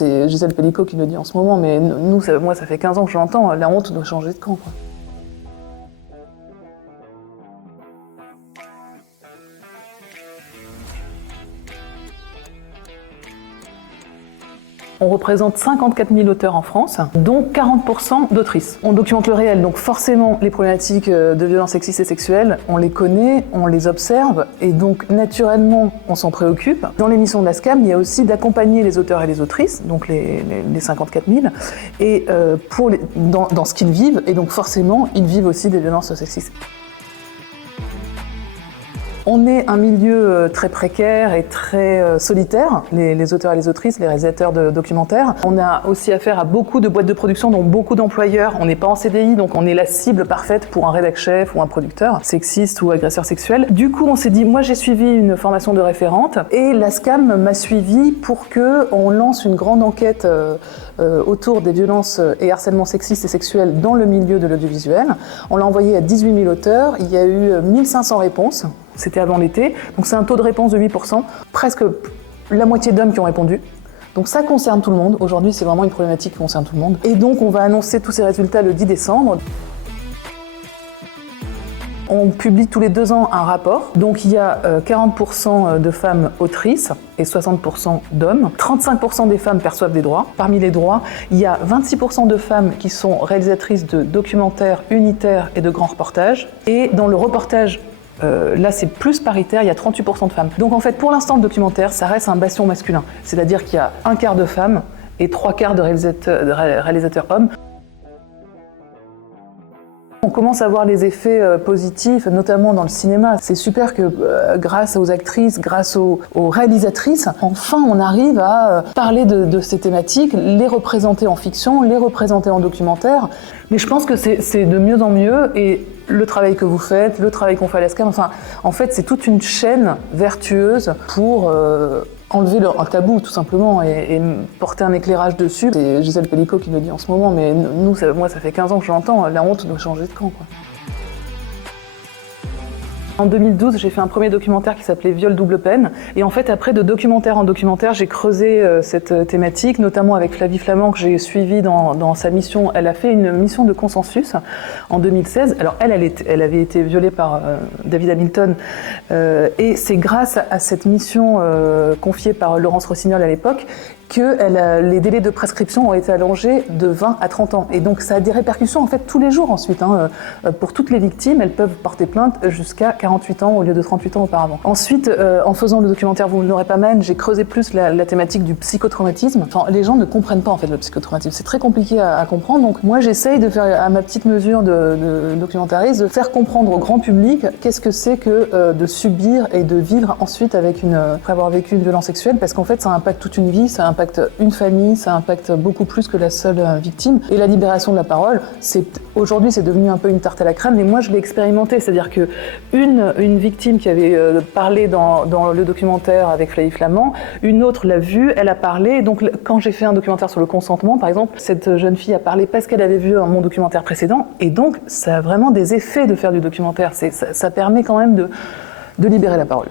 C'est Gisèle Pellicot qui le dit en ce moment, mais nous, moi, ça fait 15 ans que je l'entends, la honte doit changer de camp, quoi. On représente 54 000 auteurs en France, dont 40% d'autrices. On documente le réel, donc forcément les problématiques de violences sexistes et sexuelles, on les connaît, on les observe, et donc naturellement on s'en préoccupe. Dans l'émission de la SCAM, il y a aussi d'accompagner les auteurs et les autrices, donc les 54 000, et dans ce qu'ils vivent, et donc forcément ils vivent aussi des violences sexistes. On est un milieu très précaire et très solitaire, les auteurs et les autrices, les réalisateurs de documentaires. On a aussi affaire à beaucoup de boîtes de production, dont beaucoup d'employeurs. On n'est pas en CDI, donc on est la cible parfaite pour un rédac-chef ou un producteur sexiste ou agresseur sexuel. Du coup, on s'est dit, moi j'ai suivi une formation de référente et la SCAM m'a suivi pour qu'on lance une grande enquête autour des violences et harcèlements sexistes et sexuels dans le milieu de l'audiovisuel. On l'a envoyé à 18 000 auteurs, il y a eu 1500 réponses. C'était avant l'été, donc c'est un taux de réponse de 8%, presque la moitié d'hommes qui ont répondu. Donc ça concerne tout le monde, aujourd'hui c'est vraiment une problématique qui concerne tout le monde. Et donc on va annoncer tous ces résultats le 10 décembre. On publie tous les 2 ans un rapport, donc il y a 40% de femmes autrices et 60% d'hommes. 35% des femmes perçoivent des droits. Parmi les droits, il y a 26% de femmes qui sont réalisatrices de documentaires unitaires et de grands reportages. Et dans le reportage, là c'est plus paritaire, il y a 38% de femmes. Donc en fait pour l'instant le documentaire ça reste un bastion masculin, c'est-à-dire qu'il y a 1/4 de femmes et 3/4 de réalisateurs hommes. On commence à voir les effets positifs, notamment dans le cinéma. C'est super que grâce aux actrices, grâce aux réalisatrices, enfin on arrive à parler de ces thématiques, les représenter en fiction, les représenter en documentaire. Mais je pense que c'est de mieux en mieux et le travail que vous faites, le travail qu'on fait à la SCAM, enfin, en fait c'est toute une chaîne vertueuse pour enlever un tabou tout simplement et porter un éclairage dessus. C'est Gisèle Pellicot qui le dit en ce moment, mais nous, moi ça fait 15 ans que je l'entends, la honte doit changer de camp, quoi. En 2012, j'ai fait un premier documentaire qui s'appelait Viol double peine. Et en fait, après, de documentaire en documentaire, j'ai creusé cette thématique, notamment avec Flavie Flament, que j'ai suivie dans sa mission. Elle a fait une mission de consensus en 2016. Alors, elle avait été violée par David Hamilton. Et c'est grâce à cette mission confiée par Laurence Rossignol à l'époque que les délais de prescription ont été allongés de 20 à 30 ans. Et donc ça a des répercussions en fait tous les jours ensuite. Pour toutes les victimes, elles peuvent porter plainte jusqu'à 48 ans au lieu de 38 ans auparavant. Ensuite, en faisant le documentaire Vous ne l'aurez pas man, j'ai creusé plus la thématique du psychotraumatisme. Enfin, les gens ne comprennent pas en fait le psychotraumatisme. C'est très compliqué à comprendre. Donc moi j'essaye de faire à ma petite mesure de documentariste, de faire comprendre au grand public qu'est-ce que c'est que de subir et de vivre ensuite après avoir vécu une violence sexuelle, parce qu'en fait ça impacte toute une vie, ça impacte une famille, ça impacte beaucoup plus que la seule victime. Et la libération de la parole, aujourd'hui c'est devenu un peu une tarte à la crème, mais moi je l'ai expérimenté, c'est-à-dire que une victime qui avait parlé dans le documentaire avec Flavie Flament, une autre l'a vu, elle a parlé, et donc quand j'ai fait un documentaire sur le consentement par exemple, cette jeune fille a parlé parce qu'elle avait vu mon documentaire précédent, et donc ça a vraiment des effets de faire du documentaire, ça permet quand même de libérer la parole.